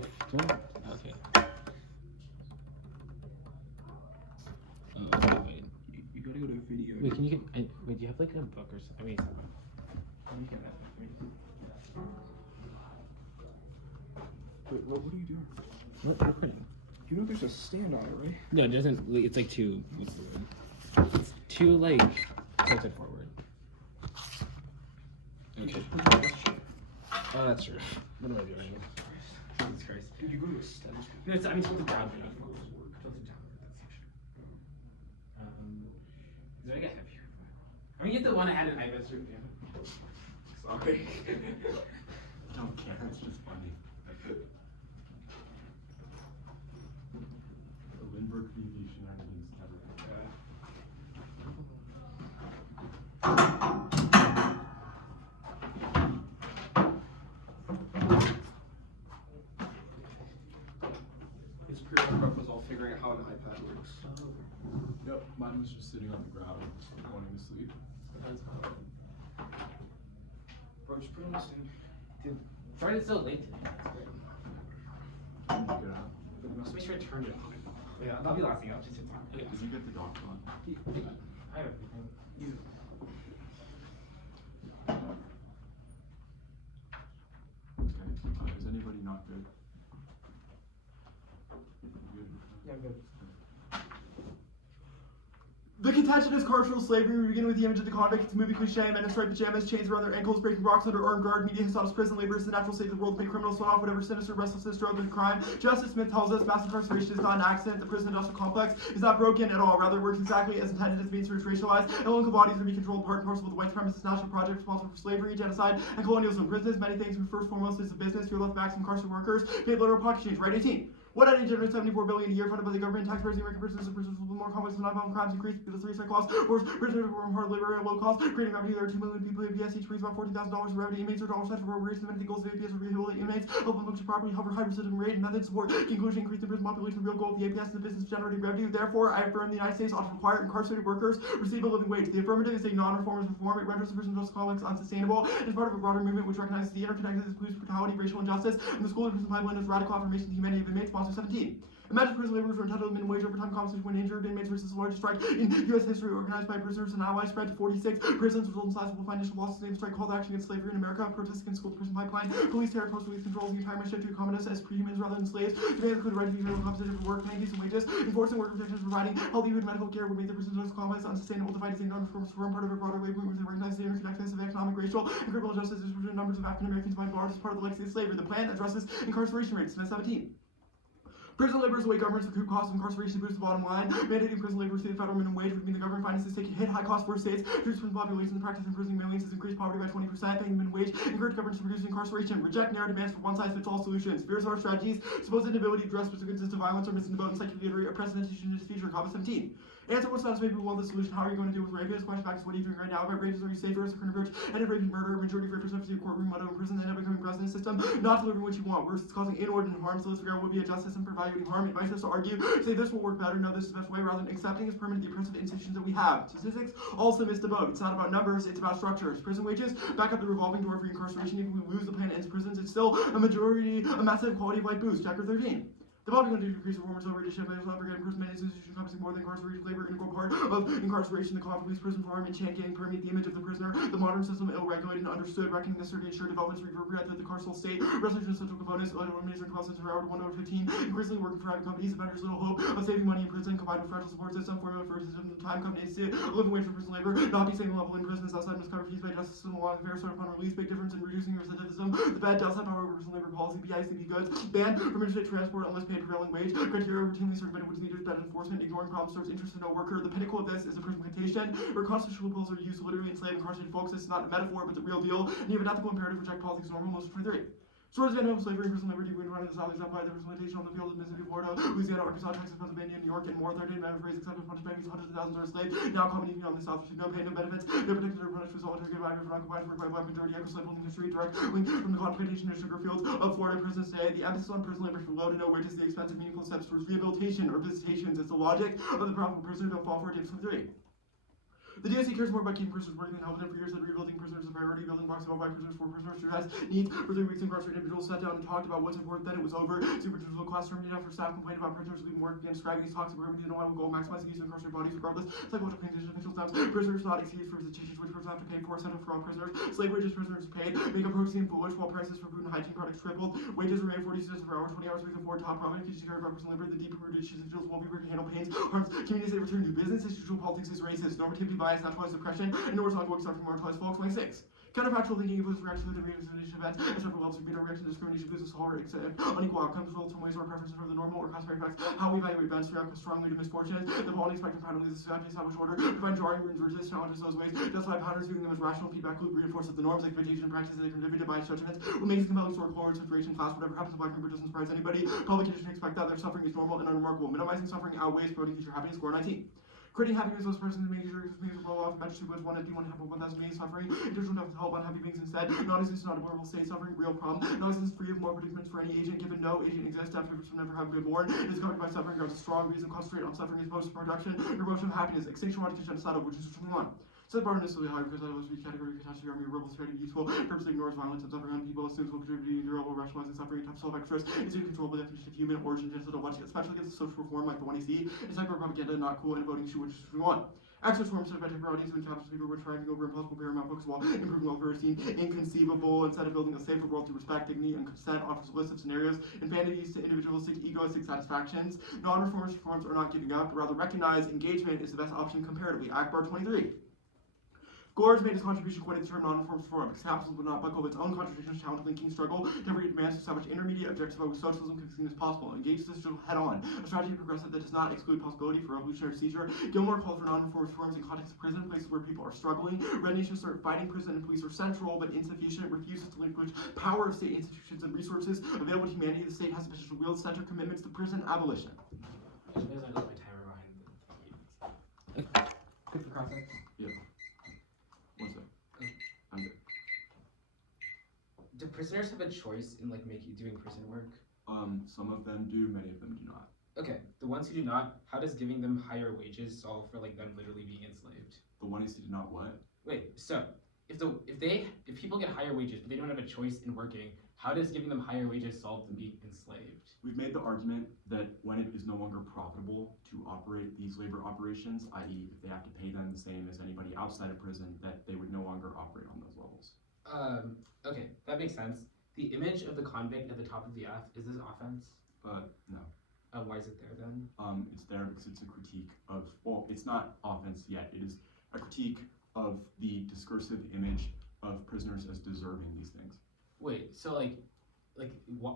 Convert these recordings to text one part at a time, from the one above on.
go. Okay. Oh, wait. You gotta go to a video. Wait, can you get? Wait, do you have like a book or something? I mean, can you get that for me? Wait, what are you doing? What printing? You know there's a stand on it, right? No, it doesn't. It's like too. What's the word? It's too like tilted forward. Okay. Oh, that's true. What am I doing? Jesus Christ. Dude, you go to a stand. No, it's, I mean, tilted down. Tilted down. That's section. Did I get heavier? I mean, you have the one I had an iPad through. Sorry. I don't care. It's just funny. The Lynbrook VV shenanigans never end. His pre-prep was all figuring out how an iPad works. Yep, mine was just sitting on the ground, wanting to sleep. Bro, just put on this thing. Dude, Friday's so late today. That's great. Get out. Let's make sure I turned it on. Yeah, that'll be the last thing. I'll just hit on. Yeah. Did you get the doctor on? I have everything. You. Okay. Is anybody not good? Good. Yeah, I'm good. The contention is carceral slavery. We begin with the image of the convict. It's a movie cliche. Men in striped pajamas, chains around their ankles, breaking rocks under armed guard. Media has taught us prison labor is the natural state of the world to make criminals sweat off whatever sinister restlessness drove them to crime. Justice Smith tells us mass incarceration is not an accident. The prison industrial complex is not broken at all. Rather, it works exactly as intended as means to racialized and local bodies to be controlled part and parcel with the white supremacist national project responsible for slavery, genocide, and colonialism. Prison is many things, but first and foremost is a business. You're left back some incarcerated workers, paid literal pocket change. Right, 18. What any generates $74 billion a year funded by the government, taxpayers, the American prisons, and prisons with more complex and non-violent crimes increase because of 3 costs, whereas prisoners from hard labor at low cost, creating revenue. There are 2 million people at APS, each brings about $14,000 in revenue. Inmates are dollars cents for appropriation. The many goals of APS are rehabilitate inmates, help them books of property, help high recidivism rate, and method support. Conclusion: increase the prison population. The real goal of the APS is the business generating revenue. Therefore, I affirm the United States ought to require incarcerated workers receive a living wage. The affirmative is a non-reformist reform. It renders the prison justice complex unsustainable. It is part of a broader movement which recognizes the interconnectedness of police brutality, racial injustice, and the school of prison pipeline as radical affirmation of the humanity of inmates. Sponsor 17. Imagine prison laborers were entitled to minimum wage overtime compensation when injured. Inmates versus the largest strike in U.S. history, organized by prisoners and allies, spread to 46 prisons, resulting in sizable financial losses. Name strike called action against slavery in America. Protests against school to prison pipeline. Police terror, post-release controls, the entire shift to accommodate us as prehumans rather than slaves. Demands include the right to be fairly compensated for work, paying decent wages, enforcing worker protections, providing healthy food and medical care would make the prison justice complex unsustainable. Defined as a non-reformist reform, part of a broader labor movement that recognizes the interconnectedness of economic, racial, and criminal justice. Disproportionate numbers of African Americans behind bars as part of the legacy of slavery. The plan addresses incarceration rates. Smith 17. Prison labor is the way governments recoup costs of incarceration to boost the bottom line. Mandating prison labor to the federal minimum wage would mean the government finances take a hit. High cost for states, reduce prison population. The practice of imprisoning millions has increased poverty by 20%. Paying the minimum wage, encourage governments to reduce incarceration. Reject narrow demands for one-size-fits-all solutions. Fears our strategies, supposed inability to address specific instances of violence, or missing the boat and secular oppressive institution in its future. Comment 17. Answer what status maybe we want the solution. How are you going to deal with rape? This question back is what are you doing right now? About rapists, are you safer as a current approach? And if rape and murder, majority of rapers have to see a courtroom, motto in prison, and end up becoming president system, not delivering what you want. Worse, it's causing inordinate harm. So let's figure out what would be a just system for evaluating harm. Advice us to argue, say this will work better, no, this is the best way, rather than accepting as permanent the oppressive institutions that we have. Statistics also missed the boat. It's not about numbers, it's about structures. Prison wages back up the revolving door for incarceration. Even if we lose the plan ends prisons, it's still a massive quality of life boost. Chapter 13. The body going to decrease performance over addition, but not forgetting prison institutions encompassing more than incarceration, labor, integral part of incarceration, the conflict, prison environment, chant gang, permeate the image of the prisoner, the modern system, ill-regulated and understood, reckoning necessary to ensure developments reverberate through the carceral state, resolution of central components, elimination of 12 cents per hour to 1 over 15, increasingly working for private companies, offenders little hope of saving money in prison, combined with fragile support system, formula for system, time companies to living wage for prison labor, not be same level in prisons, outside must cover fees by justice system along with fair sort upon release, big difference in reducing recidivism, the bad does have power over prison labor policy, BICB goods, ban from interstate transport unless paid prevailing wage, criteria routinely circumvented which needed better enforcement, ignoring problem serves interest in no worker. The pinnacle of this is the prison plantation, where constitutional loopholes are used to literally enslave incarcerated folks. This is not a metaphor, but the real deal. And you have an ethical imperative to reject politics normal. Most 23. Swords of animal slavery, prison liberty, when running the South is by the implementation on the field of Mississippi, Florida, Louisiana, Arkansas, Texas, Pennsylvania, New York, and more. 13 men of race accepted punished babies, hundreds of thousands are enslaved. Now common even on the South, receive no pay, no benefits, no protected or punished for solitary confinement for non-compliance work by a black majority, echo slave holding history, direct link from the cotton plantation to sugar fields of Florida prisons today. The emphasis on prison labor from low to no wages, the expensive, meaningful steps towards rehabilitation or visitations. It's the logic of the profitable prisoner. Don't fall for it. Tips 3. The DOC cares more about keeping prisoners working than helping them. For years, that rebuilding prisoners is a priority. Building blocks of all black prisoners for prisoners who has needs. For 3 weeks, incarcerated individuals sat down and talked about what's important. Then it was over. Superintendent classroom enough for staff complained about prisoners leaving work and describing these talks. We're going to know why we'll go maximizing use of incarcerated bodies regardless. Psychological conditions, official times. Prisoners not excused for institutions which prisoners have to pay for. Center for all prisoners. Slave wages prisoners paid. Makeup protein foolish while prices for food and hygiene products tripled. Wages remain 40 cents per hour, 20 hours a week, and 4 top profit. Because you carry about personal labor, the deep rooted issues individuals will be working handle pains. Harms communities they return to business. Institutional politics is racist. Normativity bias, naturalized oppression. And North's ongoing suffering marginalized folks. 26. Counterfactual thinking includes reaction to the discrimination events and several levels of being a reaction to discrimination includes all unequal outcomes results from ways or preferences for the normal or customary facts. How we evaluate events react strongly to misfortunes. The following spectrum patterns is the established order. Provide jarring rules resist challenges those ways. Justify patterns viewing them as rational feedback loop reinforces the norms, expectations, and practices they contribute to bias judgments. What makes compelling story color, situation, class, whatever happens to black member doesn't surprise anybody. Public conditions expect that their suffering is normal and unremarkable. Minimizing suffering outweighs promoting future happiness. Score 19. Creating happiness those persons and making sure it's roll off match 2 was 1 empty 1 half of 1,000 beings suffering. Intentional death to help unhappy beings instead. Non-existence not a vulnerable state suffering, real problem. Non-existence free of more predicaments for any agent given no agent exists after from never having been born. It is covered by suffering grounds a strong reason concentrate on suffering as opposed to production. Promotion of happiness. Extinction wanted to genocide which is 21. So the burden is really high because I was weak category catastrophe army rebels trying to be useful. Purposely ignores violence and suffering on people, assumes will contribute to durable rationalizing suffering, tough self extras, it's incontrollable definition of human origin, genocide, watching, especially against social reform like the one you see. It's like propaganda, not cool, and voting issue which is 21. Access forms of temporalities when capital people were trying over impossible paramount focus while improving welfare seemed inconceivable. Instead of building a safer world to respect, dignity, and consent, offers a list of scenarios and vanities to individualistic, egoistic satisfactions. Non-reformist reforms are not giving up, but rather recognize engagement is the best option comparatively. Akbar 23. Gore made his contribution quite a term non-reform reform, because capitalism would not buckle its own contradictions, challenge linking struggle, never demands to establish intermediate objectives by which socialism can succeed as possible. Engage this struggle head-on. A strategy progressive that does not exclude possibility for revolutionary seizure. Gilmore called for non-reform reforms in context of prison, places where people are struggling. Red Nation start fighting prison and police are central but insufficient, refuses to relinquish power of state institutions and resources available to humanity. The state has the potential to wield center commitments to prison abolition. I just realized I left my timer behind the Good for context. Yeah. One sec. I'm good. Do prisoners have a choice in like doing prison work? Some of them do, many of them do not. Okay, the ones who do not, how does giving them higher wages solve for like them literally being enslaved? The one is do not what? Wait, so if people get higher wages but they don't have a choice in working, how does giving them higher wages solve them being enslaved? We've made the argument that when it is no longer profitable to operate these labor operations, i.e. if they have to pay them the same as anybody outside of prison, that they would no longer operate on those levels. Okay, that makes sense. The image of the convict at the top of the F, is this offense? No. Why is it there then? It's there because it's a critique of, well, it's not offense yet. It is a critique of the discursive image of prisoners as deserving these things. Wait, so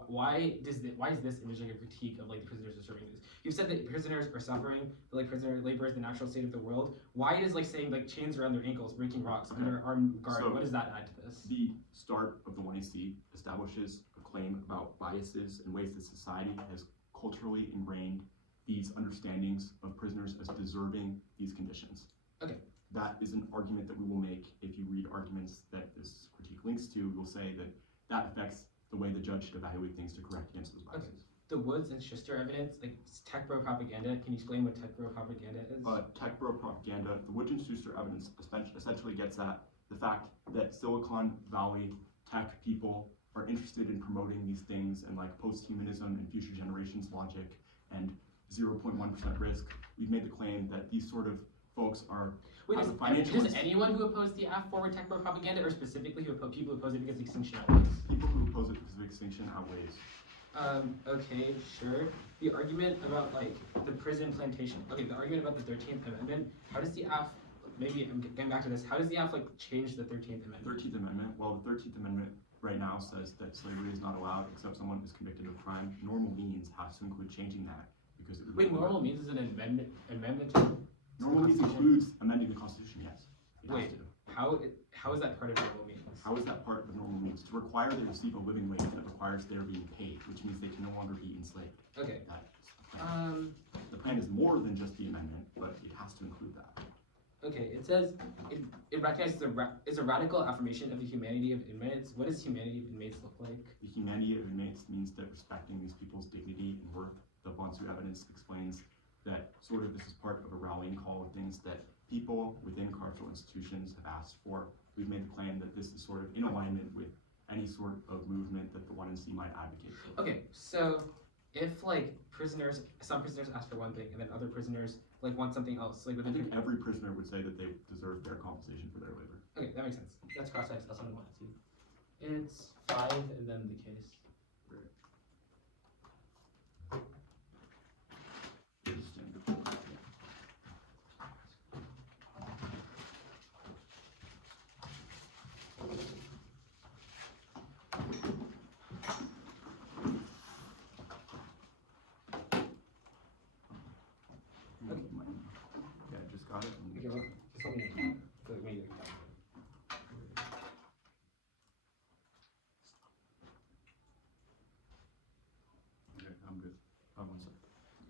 why is this image like a critique of like the prisoners deserving this? You said that prisoners are suffering, that like prisoner labor is the natural state of the world. Why is like saying like chains around their ankles, breaking rocks under armed guard? So, what does that add to this? The start of the 1AC establishes a claim about biases and ways that society has culturally ingrained these understandings of prisoners as deserving these conditions. Okay. That is an argument that we will make if you read arguments that this critique links to. We'll say that that affects the way the judge should evaluate things to correct against those biases. Okay. The Woods and Schuster evidence, like tech bro propaganda, can you explain what tech bro propaganda is? Tech bro propaganda, the Wood and Schuster evidence essentially gets at the fact that Silicon Valley tech people are interested in promoting these things and like post-humanism and future generations logic and 0.1% risk. We've made the claim that these sort of folks are Wait, does anyone who opposed the F forward tech bro propaganda, or specifically people who oppose it because extinction outweighs? People who oppose it because of extinction outweighs. Okay, sure. The argument about like the prison plantation. Okay, the argument about the 13th Amendment. How does the F? Maybe I'm getting back to this. How does the F like change the 13th Amendment? 13th Amendment. Well, the 13th Amendment right now says that slavery is not allowed except someone is convicted of crime. Normal means has to include changing that because it would. Wait, normal means is an amendment. Normal means includes amending the Constitution. Yes. Wait, how is that part of normal means? How is that part of normal means? To require they receive a living wage that requires they're being paid, which means they can no longer be enslaved. Okay. That is the plan. The plan is more than just the amendment, but it has to include that. Okay, it says it recognizes is a radical affirmation of the humanity of inmates. What does humanity of inmates look like? The humanity of inmates means that respecting these people's dignity and worth. The Vontrez evidence explains that sort of this is part of a rallying call of things that people within carceral institutions have asked for. We've made the claim that this is sort of in alignment with any sort of movement that the 1NC might advocate for. Okay, so if like some prisoners ask for one thing and then other prisoners like want something else, like I within think every prisoner would say that they deserve their compensation for their labor. okay, that makes sense. That's cross-sex. That's what I want to see. It's 5 and then the case. Yeah, just got it. Okay, well, just let me know. Like, when you- Okay, I'm good. One sec.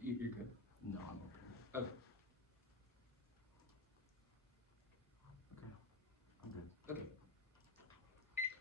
You're good. No, I'm okay. Okay. I'm good. Okay.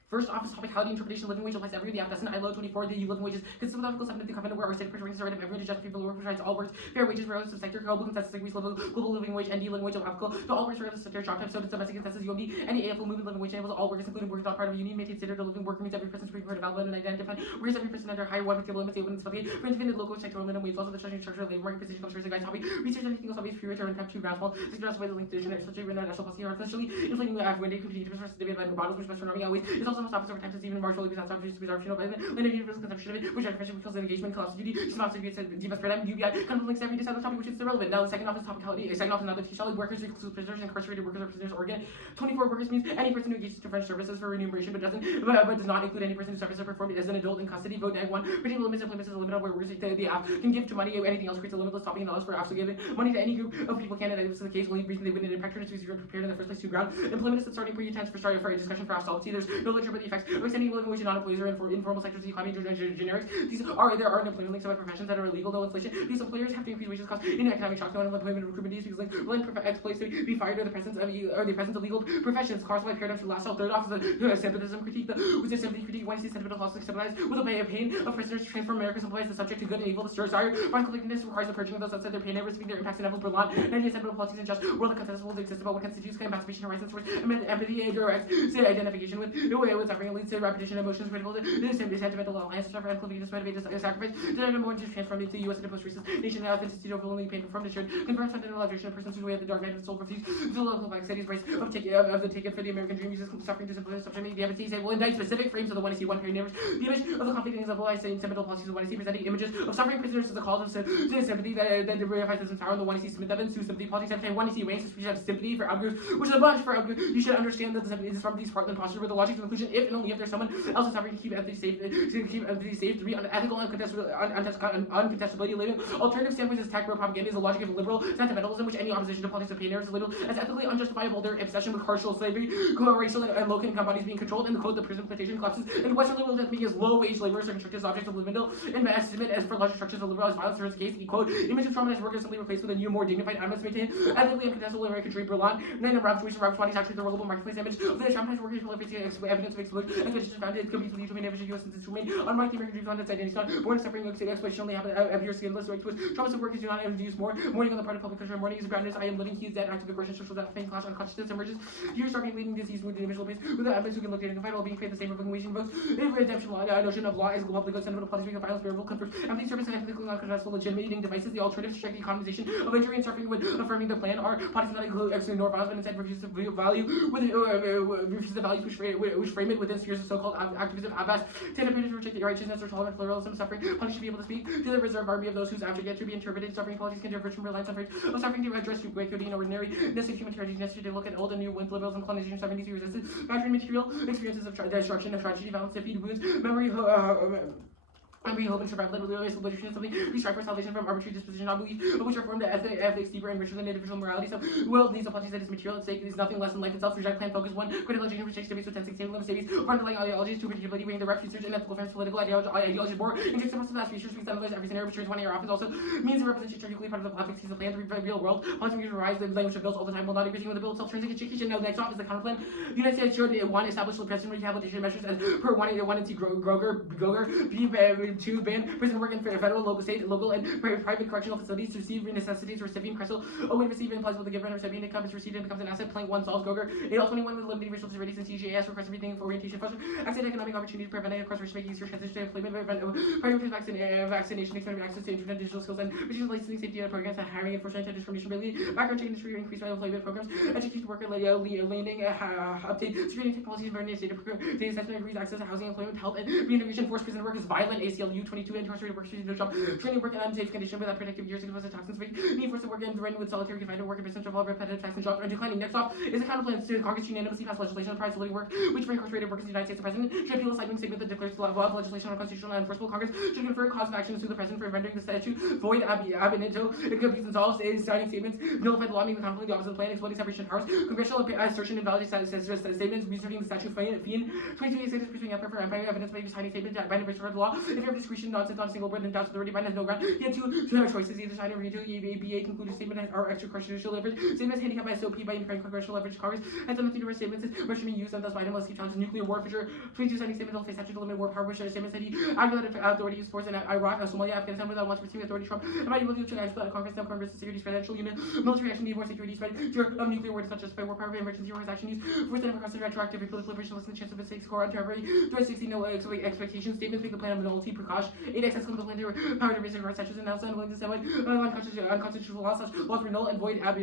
First office topic, how the interpretation of living wage applies to every the app. That's in ILO 24. The living wages consist of Article 7 of the Covenant, where our state provides the right of everyone to just people who work provides all works, fair wages for of sector, global consensus agrees level, global living wage, ND living wage of applicable to all workers for the sector, job type, so does domestic consensus, UMD, any AFL movement living wage enables all workers, including workers not part of a union, maintain standard of living worker means every person supreme court development and identified, whereas every person under higher one particular limits, open and specifically for independent local sectoral minimum wage, also the structure of labor market position comes first, guys, hobby, research anything else, hobbies, free return, and have 2 ground small, this is way the link to the such a national policy, are officially inflating the average day, competing to first debate by the bottles, which best for norming always, is also most office over time to even Marshall, because that's obviously bizarre, but then universal consumption of it, which I mentioned because of engagement, collapse duty, just not to be defense for them, UBI, kind of links every decide topic which is irrelevant. Now the second office topicality, second office another teacher, workers, include prisoners, incarcerated workers or prisoners, Oregon. 24 workers means any person who engages to French services for remuneration but does not include any person whose services are performed as an adult in custody. Vote 9-1. Particular limits implements is a limit on where workers the app can give to money. Anything else creates a limitless topic and allows for apps to give money to any group of people candidates. This is the case. Only reason they wouldn't in practice is you're prepared in the first place to ground. Employment is the starting point for starting for a discussion for policy. There's no lecture about the effects of extending living wage to non-employees or informal sectors of the economy generics. There are employment links about professions that are illegal, though inflation. These employers have to increase wages costs in economic shocks. No unemployment recruitment is because like exploits to be fired or the presence of legal professions. Carceral paradigm should last out. Third off is the sympathism critique. Which is sympathy critique. When you see sentimental loss sympathize with the pain of prisoners to transform America simplifies the subject to good and evil. The stir desire find conflictedness requires the purging of those outside their pain and receiving their impacts in Neville Berlant. 90 sentimental policies and just world of consensus will exist about what constitutes emancipation horizons towards empathy direct identification with suffering leads to repetition emotions critical to sentimental alliance suffer and confidence motivated sacrifice. The more to transform into the U.S. and post-racist nation authenticity overwhelmingly painful from the church confirms fundamental alteration of persons who way of the dark night of the soul refuse to local complexities price of the ticket for the American dream uses suffering to simplify subject the empathy will indict specific frames of the 1AC 1 period neighbors. The image of the conflict example I say in sentimental policies of 1AC presenting images of suffering prisoners as a call to sympathy that verifies this power in the 1AC Smith Evans to sympathy politics every time 1AC Wayne we have sympathy for outgroups which is a bunch for outgroups. You should understand that the sympathy is from these Portland posture with the logic of inclusion if and only if there's someone else is suffering to keep empathy safe to be unethical uncontestability living. Alternative standpoints is tech propaganda is the logic of liberal sentimentalism which any opposition to politics of pain is labeled as ethically unjustifiable. Their obsession with carceral slavery, racial and low income bodies being controlled, and the quote the prison plantation collapses and Western liberal making as low wage laborers are constructed as objects of living and estimate as for larger structures of liberalized violence. In this case, the quote image of traumatized workers simply replaced with a new, more dignified animus maintain ethically uncontestable American dream Berlant. Nine of Rob's bodies actually the reliable marketplace image of the traumatized workers proliferating evidence of explosion and conditions found it could be believed to remain U.S. since remain unlike the American dream found its identity not born suffering exploitation only appear skinless or exposed traumas of workers do not induce more mourning on the part of public culture. Mourning is grounded as I am living he is dead active aggression social death pain clash unconsciousness emerges here starting leading disease with the initial base with the evidence who can look at it and find while being paid the same for wage and votes. If redemption law notion of law is global good sentimental policy being violence variable confers empty service and ethically uncontestable legitimating devices. The alternative to check the economization of injury and suffering when affirming the plan are parties not include nor violence but instead refuses the value with refuses the values which frame it within spheres of so-called activism. Abbas tended to reject the righteousness or tolerant pluralism suffering. Parties should be able to speak to the reserve army of those whose object yet to be interpreted. Suffering policies can diverge from real life suffering of suffering to address equity and ordinariness of human tragedy necessary to look at old and new with liberals and colonization suffering to be resisted. Battery material experiences of destruction of tragedy violence to feed wounds memory hope and survival literally solution is something we strive for salvation from arbitrary disposition not belief which are formed ethics deeper and richer than individual morality. So world needs apologies that is material at stake is nothing less than life itself. Reject plan focus one critical education which takes debates with tensing stable states or underlying ideologies to particularly bring the right research and ethical friends political ideology more and expressive as features we analyze every scenario which turns one year often also means it represents strategically part of the politics sees the plan to real world politics rise the language of bills all the time will not increasing with the bill itself turns into education. Now the next off is the counter plan. The United States should one establish the president rehabilitation measures as per one and see Groger to ban prison work in federal, local, and private correctional facilities to receive necessities recipient crystal. When receiving implies with the giver and recipient income is received and becomes an asset. Plank 1 solves Goger. 821 with limiting racial disabilities and CGAS requires everything for orientation function. Access economic opportunity to prevent incarceration, making easier transition to employment, private vaccination, expanded access to internet, digital skills, and reducing licensing safety programs, and hiring, enforcement, anti-discrimination, ability, background check industry, increased employment programs, education worker, landing, update, security technologies, environment, data assessment, increased access to housing, employment, health, and reintegration, forced prison workers, violent, ACLU 22, incarcerated workers, no job, training work in unsafe condition without protective gears, exposed to toxins, need forced to work and threatened with solitary confinement, work in business, trouble, repetitive tasks, and jobs are declining. Next off is a counter plan to Congress unanimously passed legislation on price of living work, which for incarcerated workers in the United States, the president should appeal a citing statement that declares the law of legislation unconstitutional and enforceable. Congress should confer cause of action to the president for rendering the statute void ab initio. It could be resolved is signing statements, nullify the law, making the conflict the opposite of the plan, exploding separation of powers, congressional assertion invalidates statements, reserving the statute fiend, 22 statements pursuing empire for empire, evidence by signing statement, Biden restored the law, if you have discretion, nonsense, not a single word, and doubts authority, Biden has no ground. He had two choices, either sign or redo, ABA concluded statement or extra constitutional leverage, statements handicapped by SOP by independent congressional leverage. Congress has done nothing to statements, which should be used, and thus Biden must keep challenging nuclear warfare. 22 signing statement will face statute to limit war power, which statements that he acted authority use force in Iraq, Somalia, Afghanistan without once receiving authority. Trump, and by able to act Congress, now Congress, security, financial unit, military action, need more security, spread of nuclear war does not justify war power, emergency war action use, force that across the retroactive, political liberation, less than the chance of a six core, anti-armory, 360, no expectations, statements make the plan of nullity, precaution, 8 excess comes the plan to power to raise the statutes, and now unwilling to stand unconstitutional laws, such laws were null and void ab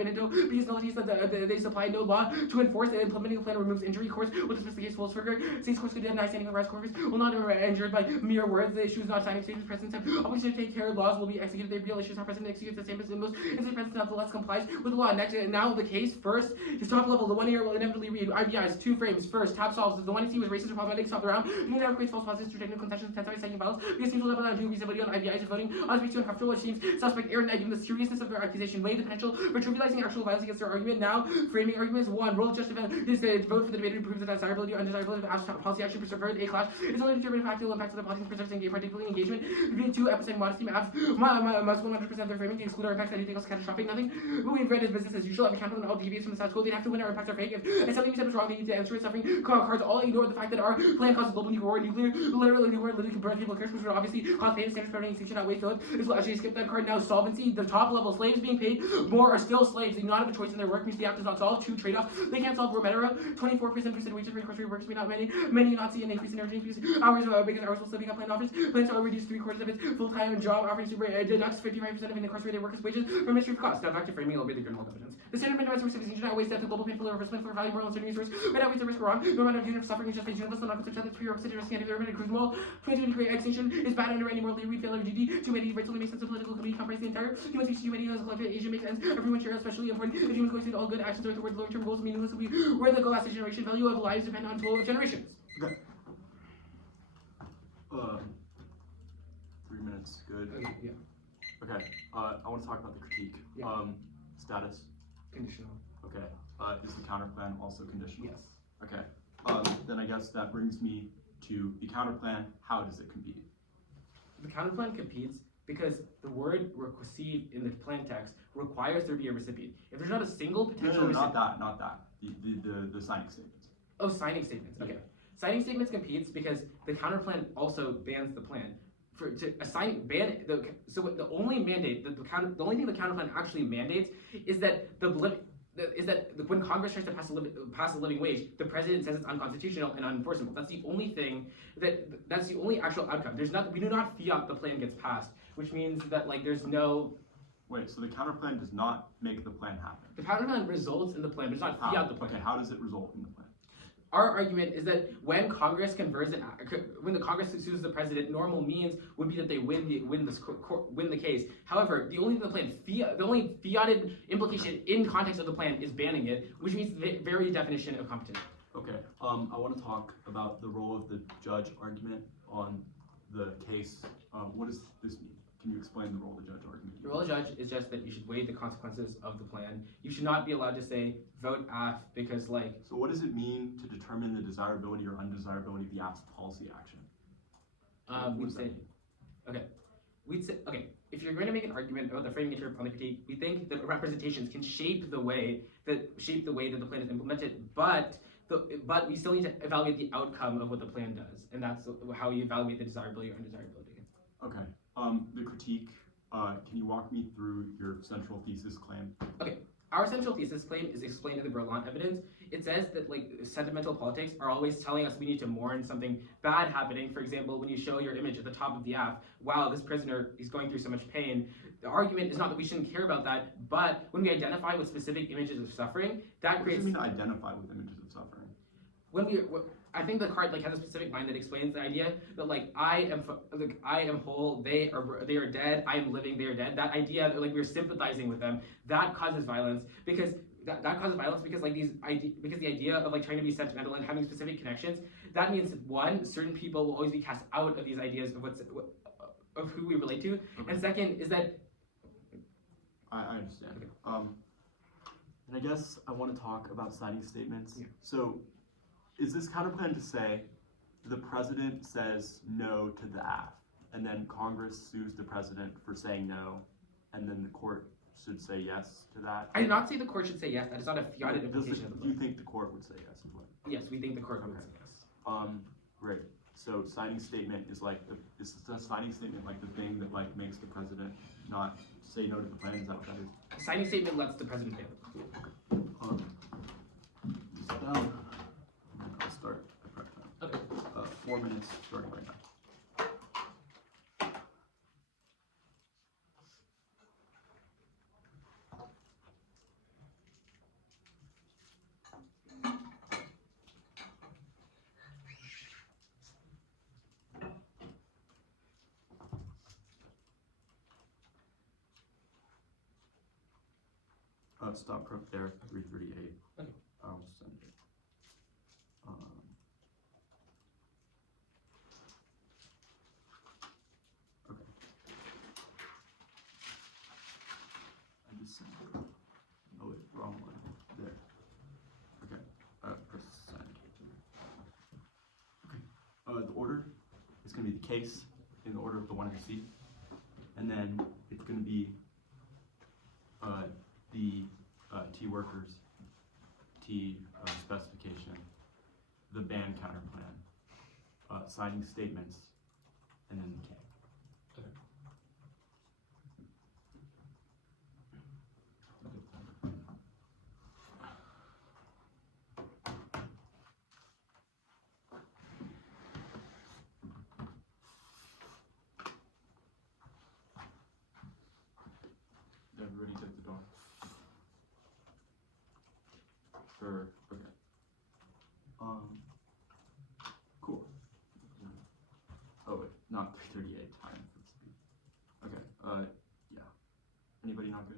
initio, because nullities that they supply no law to enforce, and implementing the plan removes injury. Courts will dismiss the case full trigger. States courts could deny standing on the rights. Congress will not be injured by mere words. The issues not signing statements. Presidents have obviously to take care of laws will be executed. Their real issues not president executes the same as the most instead president nonetheless complies with the law. Next, now the case first is top level. The 1 year will inevitably read IBIs 2 frames. First, tab solves. The 1 was racist or problematic. Stop around. Do not create false positives through technical concessions. Testify citing violence. Because seems to level down to reasonability on IBIs and voting on speech too uncomfortable. It seems suspect error given the seriousness of their accusation. Weigh the potential for trivializing actual violence against their argument. Now, framing arguments. 1. Role of justification is to vote for the debate to prove the desirability or undesirability of policy action preserved. A class is only determined factual impacts of the policies preserved and particularly engagement. 2. Episodic modesty. Must 100% of their framing to exclude our impacts. Anything else catastrophic. Nothing. We've read as business as usual. Every counter on all deviates from the status quo. They'd have to win. Our impacts are fake. If something we said was wrong, they need to answer it. Suffering cards all ignore the fact that our plan causes global nuclear war. Literally can burn people curse, which would obviously cause pain. Standard spreading extinction outweighs those. This will actually skip that card. Now solvency. The top level slaves being paid more are still slaves. They do not have a choice in their work. Means the act does not solve. 2 trade-offs. They can't solve Romero. 24% wages for incarcerated workers may not many not see an increase in energy because hours will still become planned office. Plans to reduce 3/4 of its full-time job offerings deducts 55% of an incarcerated workers' wages from administrative costs. Now back to framing, it'll be the journal of evidence. The standard minimum for civilization outweighs death, the global painful reversement for value, moral, and certain resource, but outweighs the risk wrong. No amount of unit of suffering is just based universal, not considered that prerequisite to risking anti-government cruise moral. 22 create extinction is bad under any moral theory, failure of duty. Too many rights only makes sense of political community, comprise the entire human species, humanity as a collective Asia makes sense. Everyone share, especially important. If humans coexist, all good actions towards long-term goals meaningless will be where the last generation value of lives depend on flow of generations. Okay. 3 minutes, good. Yeah. Okay, I want to talk about the critique. Yeah. Status. Conditional. Okay. Is the counter plan also conditional? Yes. Okay. Then I guess that brings me to the counter plan. How does it compete? The counterplan competes because the word received in the plan text requires there be a recipient. If there's not a single potential No, not that. The signing statements. Oh, signing statements. Okay. Signing statements competes because the counterplan also bans the plan. The only mandate that the only thing the counterplan actually mandates is that when Congress tries to pass a living wage, the president says it's unconstitutional and unenforceable. That's the only thing that's the only actual outcome. We do not fiat the plan gets passed, which means that there's no. Wait, so the counterplan does not make the plan happen? The counterplan results in the plan, but does not fiat the plan. Okay, how does it result in the plan? Our argument is that when Congress when the Congress sues the president, normal means would be that they win the case. However, the only fiated implication in context of the plan is banning it, which means the very definition of competence. Okay. I want to talk about the role of the judge argument on the case. What does this mean? Can you explain the role of the judge argument? The role of the judge is just that you should weigh the consequences of the plan. You should not be allowed to say vote AF because So what does it mean to determine the desirability or undesirability of the AF's policy action? We'd say if you're going to make an argument about the framing of on the critique, we think that representations can shape the way that the plan is implemented, but but we still need to evaluate the outcome of what the plan does, and that's how you evaluate the desirability or undesirability. Okay. The critique. Can you walk me through your central thesis claim? Our central thesis claim is explained in the Berlant evidence. It says that like sentimental politics are always telling us we need to mourn something bad happening. For example, when you show your image at the top of the app, wow, this prisoner is going through so much pain. The argument is not that we shouldn't care about that, but when we identify with specific images of suffering, that What creates. does it mean to identify with images of suffering? I think the card like has a specific line that explains the idea that like I am whole, they are dead, I am living, they are dead. That idea that like we're sympathizing with them, that causes violence because that causes violence because like because the idea of like trying to be sentimental and having specific connections, that means one, certain people will always be cast out of these ideas of who we relate to, Okay. and second is that. I understand. Okay. And I guess I want to talk about signing statements. Yeah. So, is this counterplan to say the president says no to the AF, and then Congress sues the president for saying no, and then the court should say yes to that? I did not say the court should say yes. That is not a fiat implication of the Do you law. think the court would say yes as well? Yes, we think the court would Okay. say yes. Great. So signing statement is like is the signing statement like the thing that like makes the president not say no to the plan? Is that what that is? Signing statement lets the president fail. I'll start at prep time. Okay. 4 minutes starting right now. Stop prep there, 3:38. Okay. I'll send it. Okay. I just sent it. Oh wait, wrong one. There. Okay. Press send. Okay. The order is going to be the case in the order of the one I received, and then it's going to be the T workers, T specification, the ban counter plan, signing statements, and then the K. Okay. Everybody took the door. Sure. Okay. Cool. Oh wait, not 3:38 time for the speed. Okay. Yeah. Anybody not good?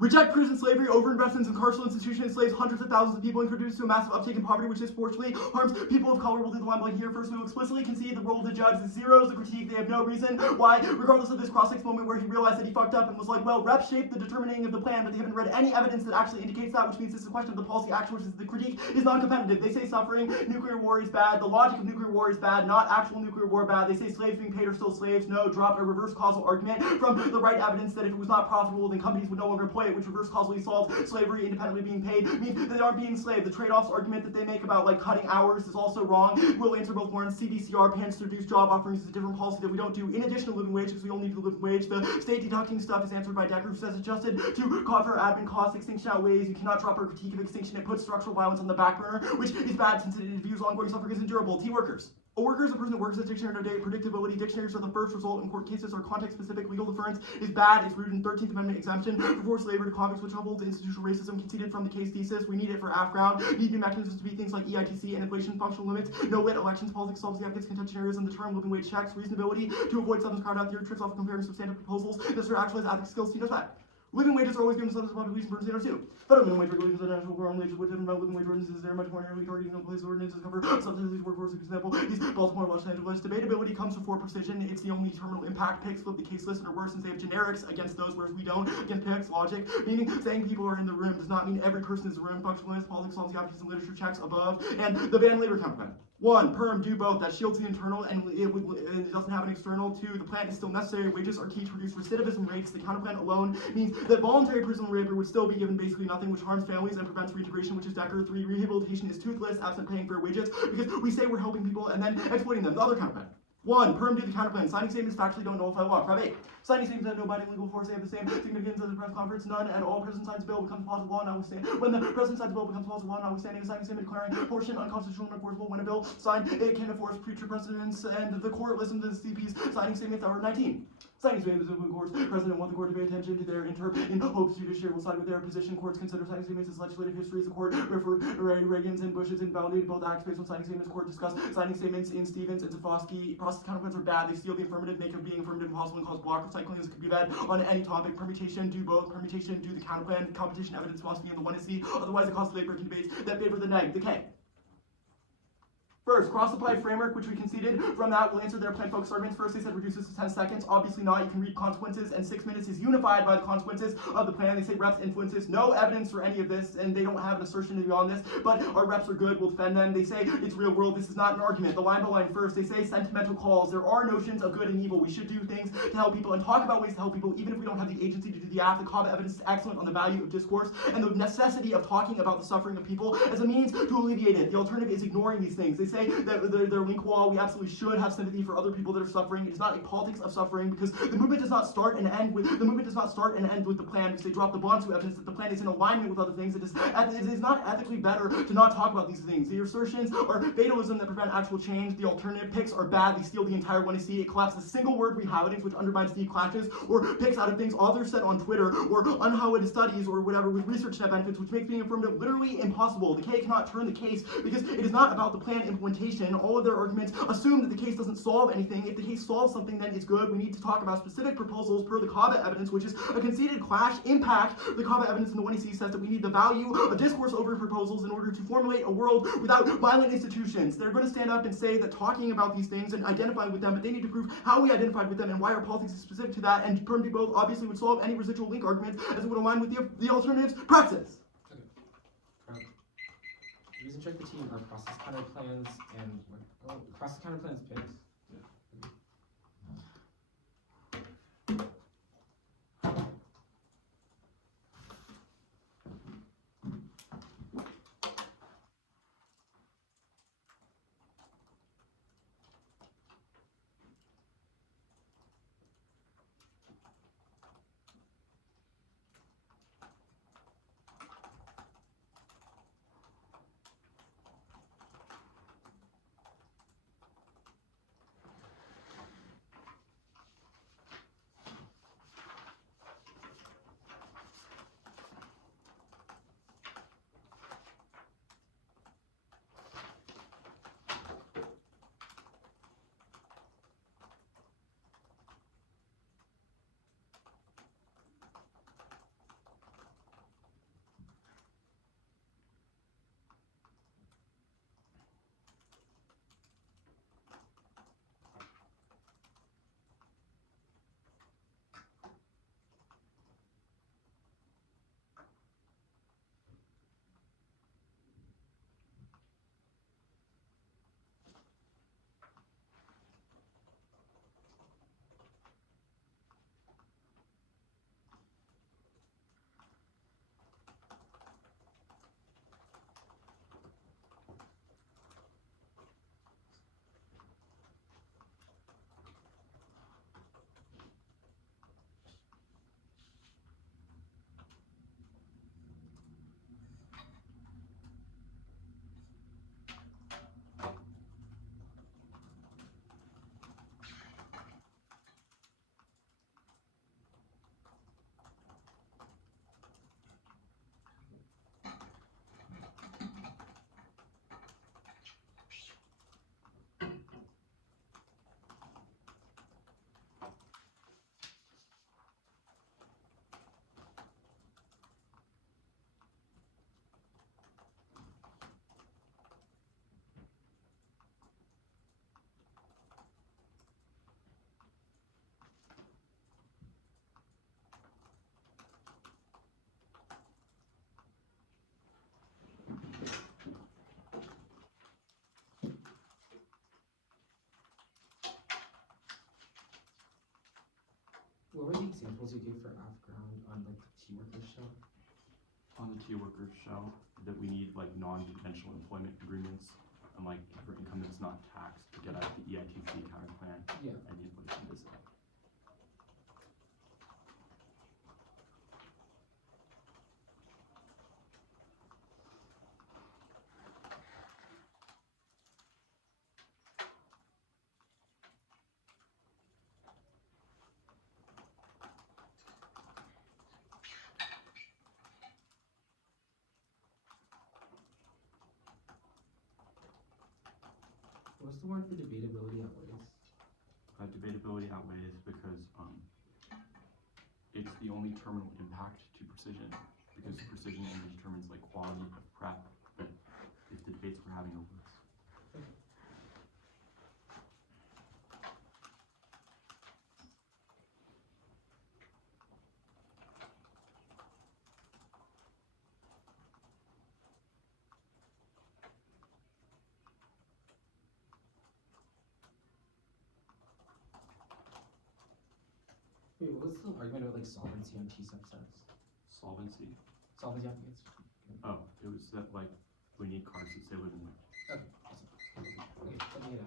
Reject prison slavery, overinvestments in carceral institutions enslaves hundreds of thousands of people and contributes to a massive uptake in poverty, which disproportionately harms people of color. We'll do the line blank here. First, we will explicitly concede the role of the judge is zeros, the critique. They have no reason why, regardless of this cross-ex moment where he realized that he fucked up and was like, well, rep shaped the determining of the plan, but they haven't read any evidence that actually indicates that, which means this is a question of the policy action, which is the critique is non-competitive. They say suffering, nuclear war is bad. The logic of nuclear war is bad, not actual nuclear war bad. They say slaves being paid are still slaves. No, drop a reverse causal argument from the right evidence that if it was not profitable, then companies would no longer employ it, which reverse causally solves slavery independently being paid means that they aren't being enslaved. The trade-offs argument that they make about like cutting hours is also wrong. We'll answer both more in CDCR plans to reduce job offerings is a different policy that we don't do in addition to living wage because we only do living wage. The state deducting stuff is answered by Decker, who says adjusted to cover admin costs, extinction outweighs. You cannot drop our critique of extinction. It puts structural violence on the back burner, which is bad since it views ongoing suffering as endurable. T workers. A worker is a person that works at dictionary day. Predictability. Dictionaries are the first result in court cases or context-specific legal deference is bad. It's rooted in 13th Amendment exemption for forced labor to convicts, which upholds institutional racism conceded from the case thesis. We need it for AFGround. Need new mechanisms to be things like EITC and inflation, functional limits, no lit elections, politics solves the ethics contention areas, and the term living wage checks, reasonability to avoid substance crowd out theory, tricks off comparing substantive proposals. This are actualized ethics skills. T knows that. Living wages are always given to public police and burdens in too. Federal minimum wage regulations and national growing wages, which about living wage ordinances, they're much more nearly targeting no place ordinances cover subsidies workforce example. These Baltimore Los Angeles debatability comes before precision. It's the only terminal impact. Picks flip the case list and are worse since they have generics against those, whereas we don't. Again, picks logic, meaning saying people are in the room does not mean every person is in the room. Functionalist, politics, solves the options and literature checks above, and the ban labor counterplan. 1. Perm, do both. That shields the internal and it doesn't have an external. 2. The plan is still necessary. Wages are key to reduce recidivism rates. The counterplan alone means that voluntary prison labor would still be given basically nothing, which harms families and prevents reintegration, which is Decker. 3. Rehabilitation is toothless, absent paying fair wages, because we say we're helping people and then exploiting them. The other counterplan. 1. Perm, do the counterplan. Signing statements factually don't nullify law. Prep 8. Signing statements have no binding legal force. They have the same significance as a press conference. None and all President signs a bill becomes positive law notwithstanding. When the President signs a bill becomes positive law notwithstanding a signing statement declaring a portion unconstitutional and enforceable. When a bill signed, it can enforce future precedents, and the court listens to the CP's signing statements. Hour 19. Signing statements of courts. President want the court to pay attention to their in hopes judiciary will side with their position. Courts consider signing statements as legislative histories. The court referred Reagan's and Bush's invalidated both acts based on signing statements. Court discussed signing statements in Stevens and Zafosky. Process counterplans are bad. They steal the affirmative, make of being affirmative impossible, and cause block recycling. As could be read on any topic. Permutation, do both. Permutation, do the counterplan. Competition, evidence must be in the one is C. Otherwise, it causes late-breaking debates that favor the neg. The K. First, cross-applied framework, which we conceded from that, will answer their plan focus arguments. First, they said reduces to 10 seconds. Obviously not. You can read consequences, and 6 minutes is unified by the consequences of the plan. They say reps influences. No evidence for any of this, and they don't have an assertion beyond this, but our reps are good. We'll defend them. They say it's real world. This is not an argument. The line by line first, they say sentimental calls. There are notions of good and evil. We should do things to help people and talk about ways to help people, even if we don't have the agency to do the act. The CABA evidence is excellent on the value of discourse and the necessity of talking about the suffering of people as a means to alleviate it. The alternative is ignoring these things. They say that their link wall, we absolutely should have sympathy for other people that are suffering. It is not a politics of suffering, because the movement does not start and end with the plan, because they drop the bomb to evidence that the plan is in alignment with other things. It is not ethically better to not talk about these things. The assertions are fatalism that prevent actual change. The alternative picks are bad. They steal the entire one to see. It collapses a single word rehabitings, which undermines deep clashes, or picks out of things others said on Twitter, or unhowed studies, or whatever, with research net benefits, which makes being affirmative literally impossible. The K cannot turn the case, because it is not about the plan implementation. All of their arguments assume that the case doesn't solve anything. If the case solves something, then it's good. We need to talk about specific proposals per the CABA evidence, which is a conceded clash impact. The CABA evidence in the 1EC says that we need the value of discourse over proposals in order to formulate a world without violent institutions. They're going to stand up and say that talking about these things and identifying with them, but they need to prove how we identified with them and why our politics is specific to that, and Perm do both obviously would solve any residual link arguments, as it would align with the alternatives praxis. Reason check the team are process counter plans and process counter plans picks. What were the examples you gave for off-ground on like the T workers show? On the T workers show that we need like non-conventional employment agreements and like for income that's not taxed to get out of the EITC counter plan Yeah. and the inflation is that. What's the word for debatability outweighs? Debatability outweighs because it's the only terminal impact to precision because precision only determines like quality of prep that if the debates we're having over this. Wait, what was the argument about like solvency on T subsets? Solvency. Solvency applicants. Oh, it was that like we need cards that say living wage. Okay, awesome. Okay, let me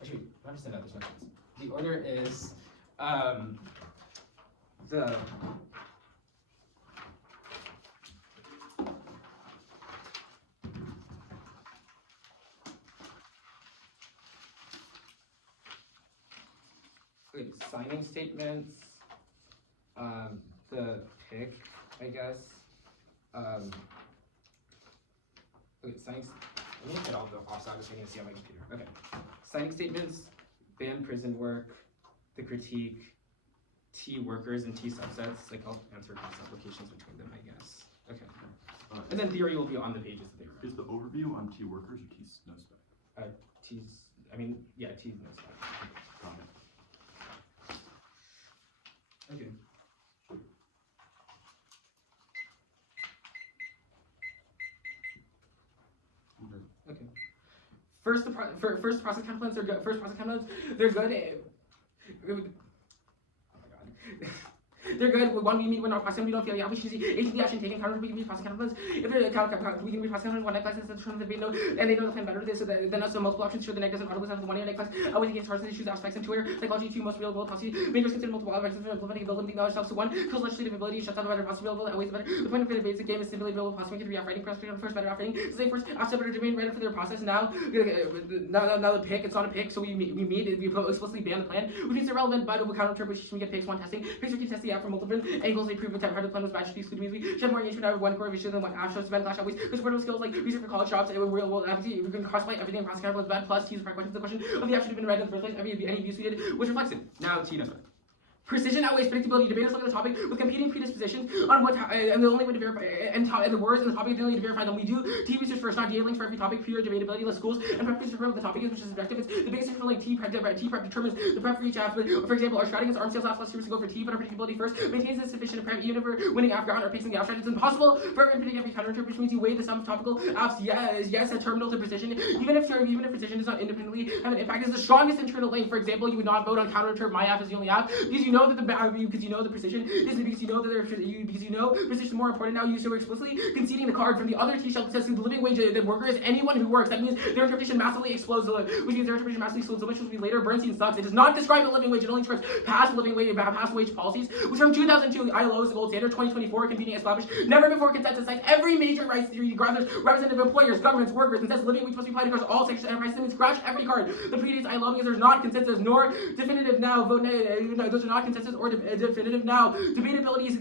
actually I'm just send out the questions. The order is the signing statements, the pick, I guess. Okay, signing. Let me get all the offside just so I can see on my computer. Okay, signing statements, ban prison work, the critique, T workers and T subsets. Like I'll answer cross applications between them, I guess. Okay, and then theory will be on the pages that they wrote. Is the overview on T workers or T no spec? T's. I mean, yeah, T's no spec. Got it. Okay. Okay. First process templates are good. First process templates, they're good. Oh my god. They're good. One we meet when our process we don't feel we should see agency action taken counter we can read process templates. If we can read process templates one next class is the they know and they know the plan better this so that then also multiple options show the negatives and articles have the one next class. Always against person issues aspects and Twitter psychology two most real world policy makers consider multiple aspects of implementing ability knowledge self to one kills legislative ability shuts down the better possible available always better. The point of the basic game is simply available possible can be writing press first better writing. So they first after better domain ready for their process now the pick it's not a pick so we meet we explicitly ban the plan which means irrelevant but we counter interpretation we get picks one testing picks we can test the app for multiple angles they prove the type of plan was bad should be excluded means we should have more engagement out of one core vision than one app shows bad clash always because supportive skills like research for college jobs and real world advocacy we can cross-play everything across the was bad plus to use the question. The question of the app should have been read in the first place any abuse we did which reflects it. Now T knows better. Precision outweighs predictability. Debaters look at the topic with competing predispositions on what and the only way to verify and the words in the topic the only way to verify them. We do T research first, not DA links for every topic. Pure debatability, less schools and prep research for the topic is which is subjective. It's the basic for like T prep determines the prep for each app. For example, our strategy against arm sales last year to go for T, but our predictability first maintains sufficient prep even if we're winning after or pacing the abstract. It's impossible for everyone to predict every counter interpretation means you weigh the sum of topical apps. Yes, a terminal to precision. Even if precision does not independently have an impact, is the strongest internal link. For example, you would not vote on counter interpret my app as the only app because you know that because you know the precision is because you know that because you know precision is more important now. You so explicitly conceding the card from the other T-shell that says the living wage the worker is anyone who works. That means their interpretation massively explodes, which means their interpretation massively explodes, which will be later. Bernstein sucks. It does not describe a living wage. It only describes past living wage, past wage policies, which from 2002 ILO is the gold standard. 2024 convening established. Never before consensus cites every major rights theory gathers representative employers, governments, workers, and says living wage must be applied across all sectors and enterprises. That means scratch every card. The predates ILO because there's not consensus nor definitive now. Vote those are not consensus or definitive now. Debatability is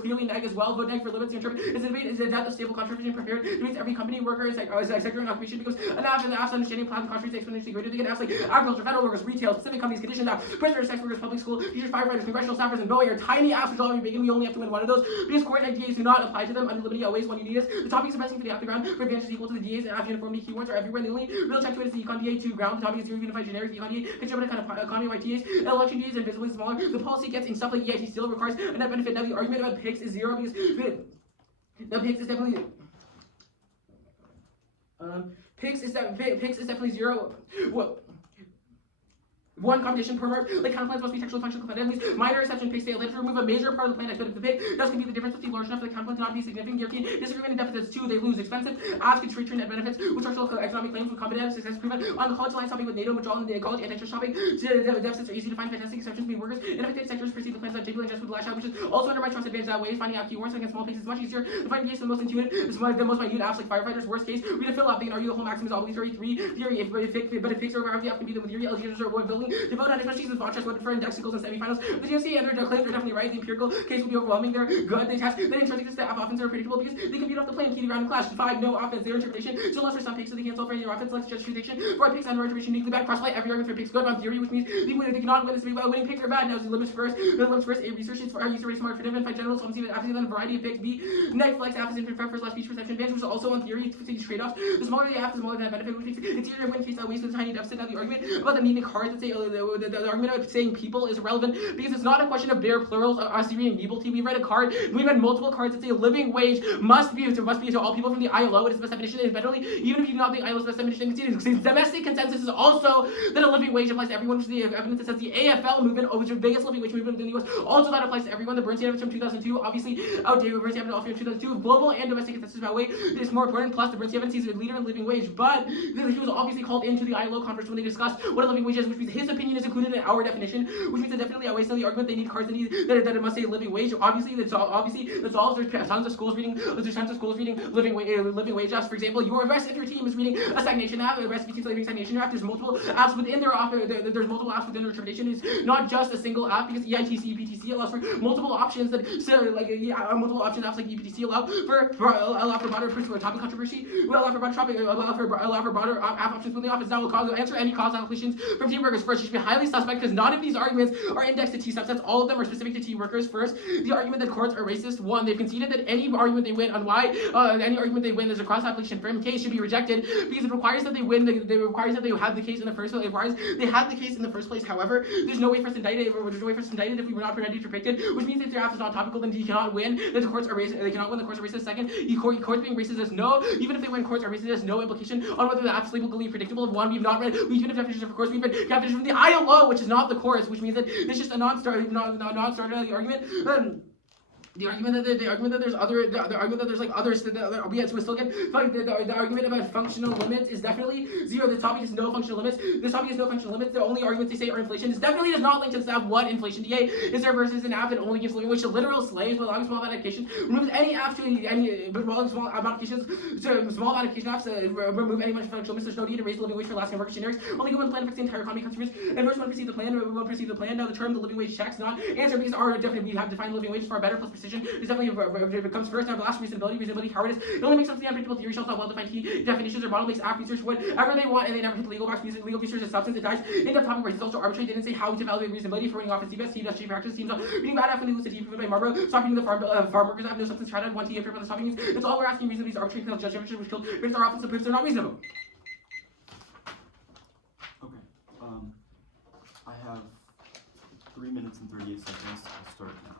clearly neg as well. Vote neg for limits to interpret. Is the debate is the depth of stable contribution prepared. It means every company worker is sector and occupation because enough and the understanding plan contributions exponentially greater. They get apps like agriculture, federal workers, retail, specific companies, conditions app, prisoners, sex workers, public school, teachers, firefighters, congressional staffers, and Boeing are tiny apps which all be big and we only have to win one of those because court DAs do not apply to them under liberty always one unique is. The topics are pressing for the ground for advantages equal to the DAs and after uniformity keywords are everywhere. The only real check to it is the econ DA to ground. The topic is zero unified generic. The econ DA can show what kind of economy wide TAs and election DAs and visibly smaller. The policy gets in stuff like EIT still requires a net benefit. Now the argument about picks is zero because the picks is definitely picks is definitely zero. What? one competition per mark. Like counterplans must be textually functional competitive. At least minor exception pig stay. Let to remove a major part of the plan expected of the pig. Thus can be the difference between large enough for the counterplan to not be significant. Guaranteed disagreement and deficits. 2. They lose expensive. Abs can trade net benefits. With structural economic claims with competitive success proven on the college line shopping with NATO, withdrawal in the college anti-trust shopping. Deficits are easy to find. Fantastic exceptions between workers. Ineffective sectors perceive the plans on jiggling just with lash out, which is also under my trust advantage that way. Finding out key warrants against small places is much easier to find case than the most intuitive. The most minute apps like firefighters. Worst case, we fill up. They can argue the whole maximum is always theory. 3. Theory. But if pigs are around the app can be the theory. LGs are what building. They vote on especially since Vontrez weapon for indexicals and semifinals. The GMC and their claims are definitely right. The empirical case will be overwhelming. They're good. They test. Then intrinsic to staff offense are predictable because they can beat off the plane. Key to ground and clash. 5. No offense. Their interpretation. So less for some pigs, so they can't solve for any offense. Less justification for pigs and interpretation uniquely bad. Crossplay every argument for pigs good on theory, which means they cannot win this by winning pigs are bad. Now limits first. The limits first. A research is for user rate smart for different fight general solvency after then a variety of pigs. B. Next flex app is in for less speech perception advantage, which is also on theory to these trade-offs. The smaller the app, the smaller the benefit. Which makes it's easier to win case that wastes a tiny deficit. Now the argument about the miming cards that say the argument about saying people is relevant because it's not a question of bare plurals. Us reading Neeblety, we read a card. We read multiple cards that say living wage must be to all people from the ILO. It is the best definition. It is better even if you do not think ILO is the best definition. Domestic consensus is also that a living wage applies to everyone, which is the evidence that says the AFL movement, which is the biggest living wage movement in the US, also that applies to everyone. The Bernstein evidence from 2002, obviously outdated. Bernstein evidence also from 2002. Global and domestic consensus about weight is more important. Plus, the Bernstein evidence is a leader in living wage, but he was obviously called into the ILO conference when they discussed what a living wage is, which means his opinion is included in our definition, which means it definitely outweighs the argument they need cards that it must say living wage. Obviously, that's all. There's tons of schools reading. Living wage apps. For example, if your team is reading a stagnation app, the rest of your team's reading stagnation app. There's multiple apps within their there's multiple apps within their interpretation. It's not just a single app because EITC, EPTC allows for multiple options that multiple options apps like EPTC allow for broader topic controversy. Allow for broader app options within the office. Now will answer any cause applications from team workers first. You should be highly suspect because none of these arguments are indexed to T subsets. All of them are specific to team workers. First, the argument that courts are racist. 1. They've conceded that any argument they win on why any argument they win there's a cross application for case should be rejected because it requires that they win. It requires that they have the case in the first place. It requires they had the case in the first place. However, there's no way for us to indict it. There's no way for us to indict it if we were not predicted or predicted, which means if their app is not topical, then you cannot win. That the courts are racist. They cannot win. The courts are racist. Second, courts being racist has even if they win, courts are racist has no implication on whether the app is legally predictable. 1. We've not read. Even if definitions of course we've read definitions from the ILO, which is not the courts, which means that it's just a non-starter the argument. The argument that there's others that we still get the argument about functional limits is definitely 0. This topic has no functional limits. The only arguments they say are inflation. This definitely does not link to this app. What inflation DA is there versus an app that only gives living wage to literal slaves with allowing small modifications. Removes any apps to any small modifications to small modification apps. Remove any much functional limits. There's no need to raise the living wage for lasting workers generics. Only go one plan affects the entire economy consumers. And first one perceive the plan. Now the term the living wage checks not answer because our definitely we have defined living wage far better plus precision. It's definitely if it comes first. Now the last reasonability, cowardice. It only makes sense the unpredictable theory shells out well-defined key definitions or model makes app research whatever they want and they never hit the legal box. Legal research is substance. It dies in the topic where it's also arbitrary. They didn't say how to evaluate reasonability for running off in CBS. He does cheap practice. Teams reading bad after they lose the team by Marlboro. Stop reading the farm workers app. No substance tried on 1 T after what the stopping means. That's all we're asking. Reasonably is arbitrary because judgment which killed because our offensive proofs are not reasonable. Okay. I have 3 minutes and 38 seconds. I'll start now.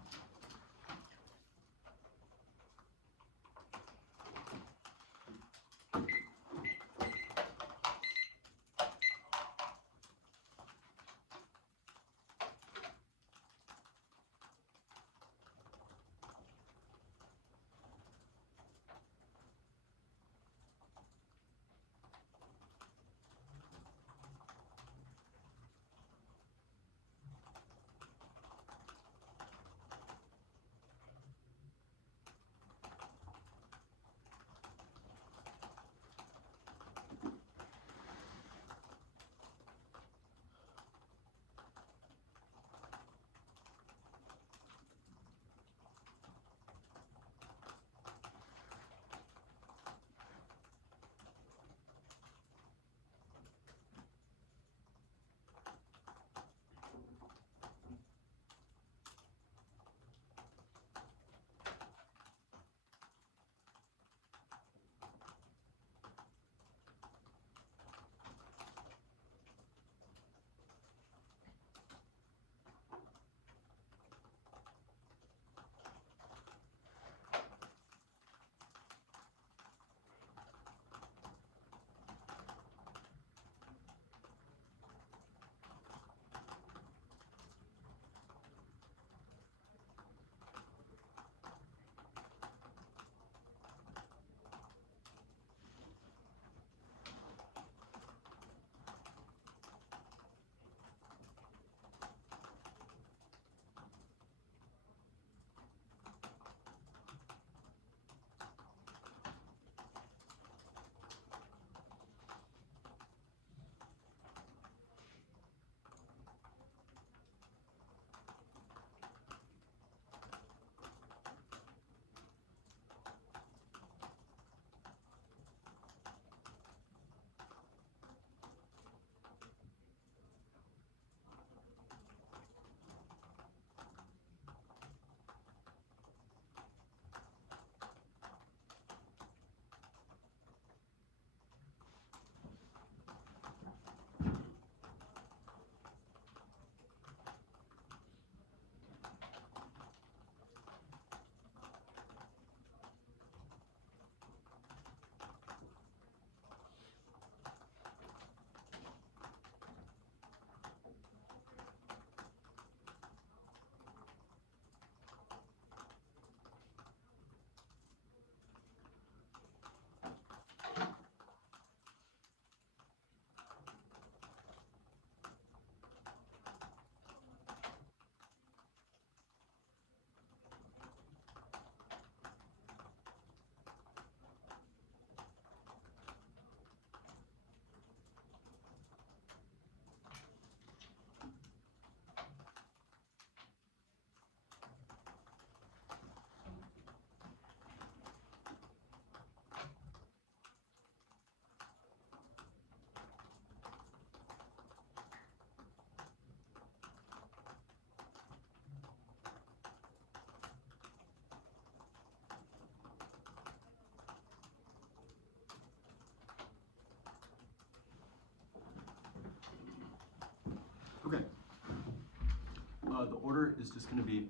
The order is just going to be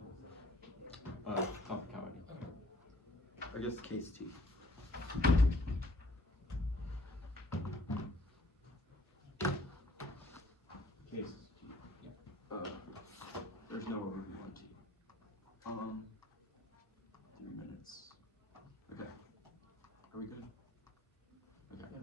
complicality. I guess case T. Case T. There's no overview on T. 3 minutes. Okay. Are we good? Okay.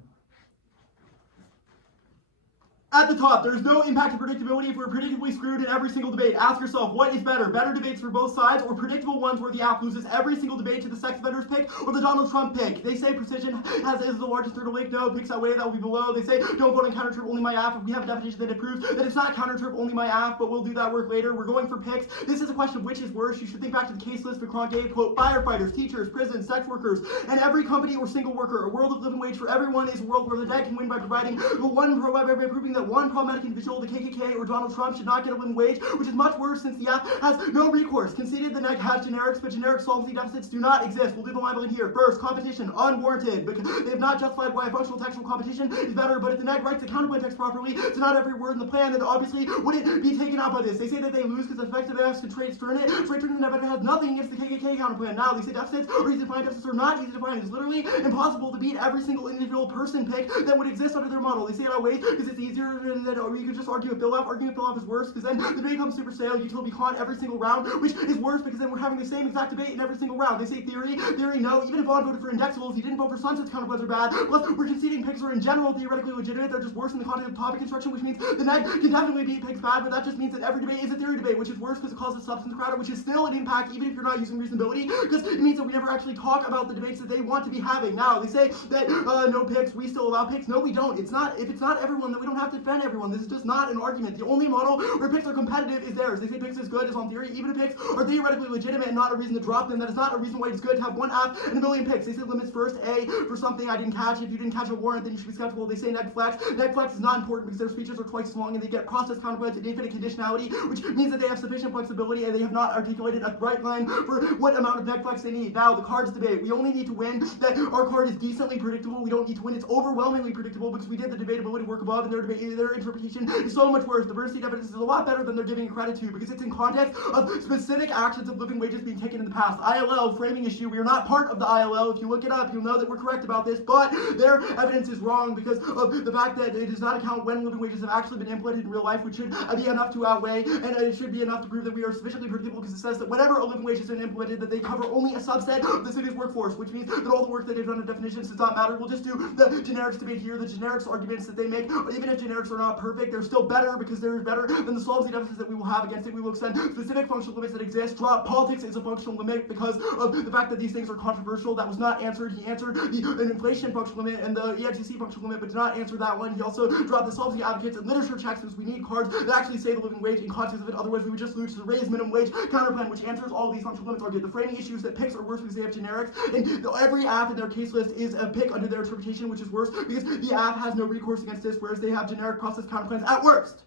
At the top, there's no impact of predictability if we're predictably screwed in every single debate. Ask yourself, what is better? Better debates for both sides, or predictable ones where the app loses every single debate to the sex offenders pick or the Donald Trump pick? They say precision is the largest hurdle link. No, picks that way, that will be below. They say don't vote on counter trip, only my app. If we have a definition that it proves that it's not counter trip, only my app, but we'll do that work later. We're going for picks. This is a question of which is worse. You should think back to the case list Macron gave, quote, firefighters, teachers, prisons, sex workers, and every company or single worker. A world of living wage for everyone is a world where the dead can win by providing by proving that one problematic individual, the KKK or Donald Trump, should not get a living wage, which is much worse since the app has no recourse. Conceded the neg has generics, but generic solvency deficits do not exist. We'll do the libeling here. First, competition, unwarranted, because they have not justified why a functional textual competition is better, but if the neg writes the counterpoint text properly to not every word in the plan, then obviously wouldn't be taken out by this. They say that they lose because effective Fs can trade turn it. Trade turn the neg has nothing against the KKK counterplan. Now, they say deficits are easy to find, deficits are not easy to find. It's literally impossible to beat every single individual person pick that would exist under their model. They say it outweighs because it's easier than that, or you could just argue a fill-off. Arguing a fill-off is worse because then the debate becomes super stale. Utility con every single round, which is worse because then we're having the same exact debate in every single round. They say theory, no. Even if Vaughn voted for indexables, he didn't vote for sunsets. Counterpoints are bad. Plus, we're conceding picks are in general theoretically legitimate. They're just worse in the context of topic construction, which means the neg can definitely beat picks bad, but that just means that every debate is a theory debate, which is worse because it causes substance crowd, which is still an impact even if you're not using reasonability, because it means that we never actually talk about the debates that they want to be having. Now, they say that no picks, we still allow picks. No, we don't. If it's not everyone, then we don't have to defend everyone. This is just not an argument. The only model where picks are competitive is theirs. They say picks is good is on theory, even if picks are theoretically legitimate and not a reason to drop them. That is not a reason why it's good to have one app and a million picks. They say limits first, A, for something I didn't catch. If you didn't catch a warrant, then you should be skeptical. They say neg flex. Neg flex is not important because their speeches are twice as long and they get process counterpoints and infinite conditionality, which means that they have sufficient flexibility and they have not articulated a right line for what amount of neg flex they need. Now, the cards debate. We only need to win that our card is decently predictable. We don't need to win it's overwhelmingly predictable because we did the debatability work above and their interpretation is so much worse. The diversity evidence is a lot better than they're giving credit to because it's in context of specific actions of living wages being taken in the past. ILL, framing issue, we are not part of the ILL. If you look it up, you'll know that we're correct about this, but their evidence is wrong because of the fact that it does not account when living wages have actually been implemented in real life, which should be enough to outweigh, and it should be enough to prove that we are sufficiently predictable because it says that whenever a living wage has been implemented, that they cover only a subset of the city's workforce, which means that all the work that they've done in definitions does not matter. We'll just do the generics debate here, the generics arguments that they make, even if generics are not perfect, they're still better because they're better than the solvency deficits that we will have against it. We will extend specific functional limits that exist. Drop politics is a functional limit because of the fact that these things are controversial. That was not answered. He answered the inflation functional limit and the EITC functional limit, but did not answer that one. He also dropped the solvency advocates and literature checks because we need cards that actually say the living wage in context of it. Otherwise, we would just lose to the raised minimum wage counterplan, which answers all of these functional limits. Argued the framing issues that picks are worse because they have generics, and every app in their case list is a pick under their interpretation, which is worse because the app has no recourse against this, whereas they have generic process counterplans at worst.